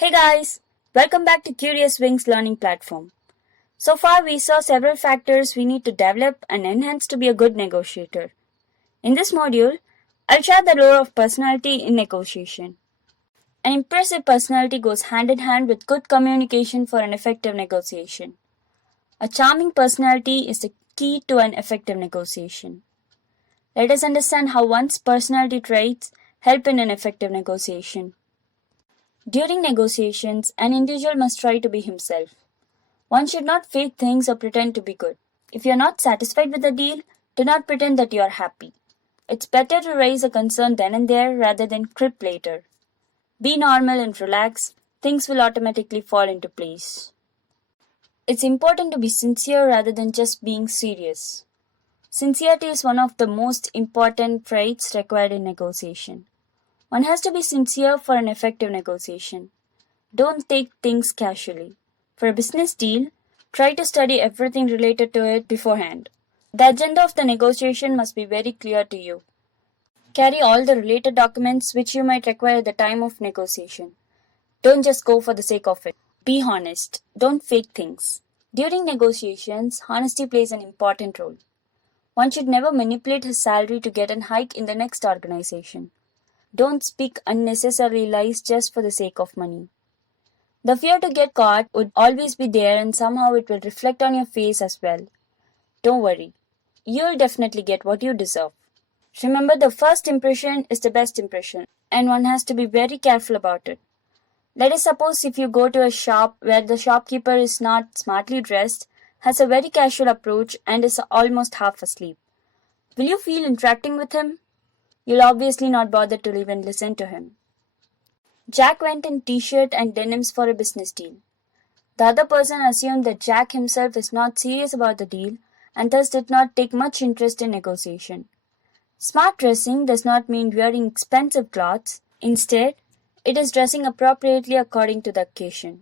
Hey guys, welcome back to Curious Wings Learning Platform. So far, we saw several factors we need to develop and enhance to be a good negotiator. In this module, I'll share the role of personality in negotiation. An impressive personality goes hand in hand with good communication for an effective negotiation. A charming personality is the key to an effective negotiation. Let us understand how one's personality traits help in an effective negotiation. During negotiations, an individual must try to be himself. One should not fake things or pretend to be good. If you are not satisfied with the deal, do not pretend that you are happy. It's better to raise a concern then and there rather than crib later. Be normal and relax, things will automatically fall into place. It's important to be sincere rather than just being serious. Sincerity is one of the most important traits required in negotiation. One has to be sincere for an effective negotiation. Don't take things casually. For a business deal, try to study everything related to it beforehand. The agenda of the negotiation must be very clear to you. Carry all the related documents which you might require at the time of negotiation. Don't just go for the sake of it. Be honest. Don't fake things. During negotiations, honesty plays an important role. One should never manipulate his salary to get a hike in the next organization. Don't speak unnecessary lies just for the sake of money. The fear to get caught would always be there and somehow it will reflect on your face as well. Don't worry. You'll definitely get what you deserve. Remember, the first impression is the best impression and one has to be very careful about it. Let us suppose if you go to a shop where the shopkeeper is not smartly dressed, has a very casual approach and is almost half asleep. Will you feel interacting with him? You'll obviously not bother to even listen to him. Jack went in t-shirt and denims for a business deal. The other person assumed that Jack himself is not serious about the deal and thus did not take much interest in negotiation. Smart dressing does not mean wearing expensive clothes. Instead, it is dressing appropriately according to the occasion.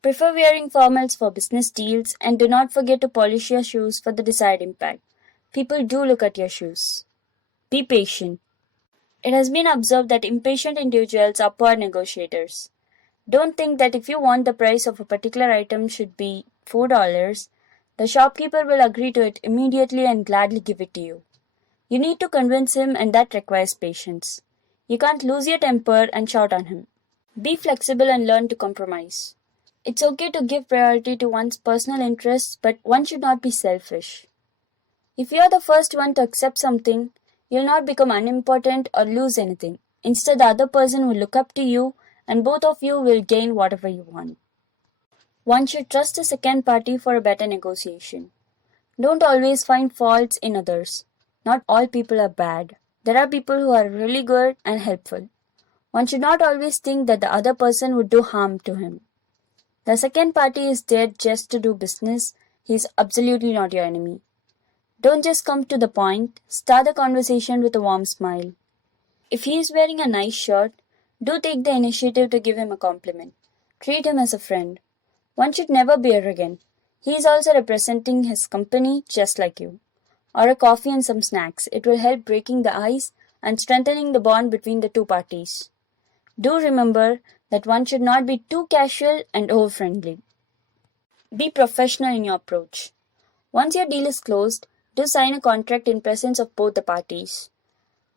Prefer wearing formals for business deals and do not forget to polish your shoes for the desired impact. People do look at your shoes. Be patient. It has been observed that impatient individuals are poor negotiators. Don't think that if you want the price of a particular item should be $4, the shopkeeper will agree to it immediately and gladly give it to you. You need to convince him and that requires patience. You can't lose your temper and shout on him. Be flexible and learn to compromise. It's okay to give priority to one's personal interests, but one should not be selfish. If you are the first one to accept something, you'll not become unimportant or lose anything. Instead, the other person will look up to you and both of you will gain whatever you want. One should trust the second party for a better negotiation. Don't always find faults in others. Not all people are bad. There are people who are really good and helpful. One should not always think that the other person would do harm to him. The second party is there just to do business. He is absolutely not your enemy. Don't just come to the point, start the conversation with a warm smile. If he is wearing a nice shirt, do take the initiative to give him a compliment. Treat him as a friend. One should never be arrogant. He is also representing his company just like you. Or a coffee and some snacks. It will help breaking the ice and strengthening the bond between the two parties. Do remember that one should not be too casual and over-friendly. Be professional in your approach. Once your deal is closed, do sign a contract in presence of both the parties.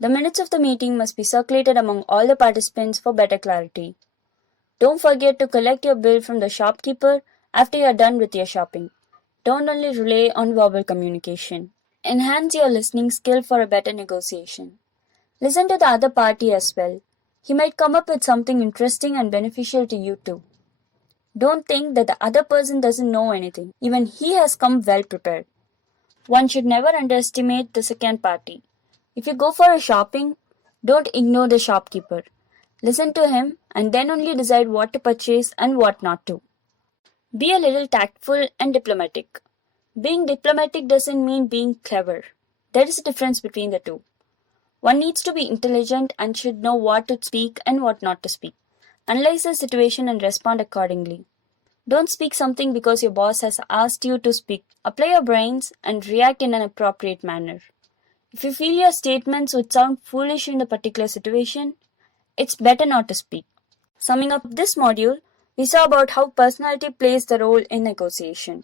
The minutes of the meeting must be circulated among all the participants for better clarity. Don't forget to collect your bill from the shopkeeper after you are done with your shopping. Don't only rely on verbal communication. Enhance your listening skill for a better negotiation. Listen to the other party as well. He might come up with something interesting and beneficial to you too. Don't think that the other person doesn't know anything. Even he has come well prepared. One should never underestimate the second party. If you go for a shopping, don't ignore the shopkeeper. Listen to him and then only decide what to purchase and what not to. Be a little tactful and diplomatic. Being diplomatic doesn't mean being clever. There is a difference between the two. One needs to be intelligent and should know what to speak and what not to speak. Analyze the situation and respond accordingly. Don't speak something because your boss has asked you to speak. Apply your brains and react in an appropriate manner. If you feel your statements would sound foolish in the particular situation, it's better not to speak. Summing up this module, we saw about how personality plays the role in negotiation.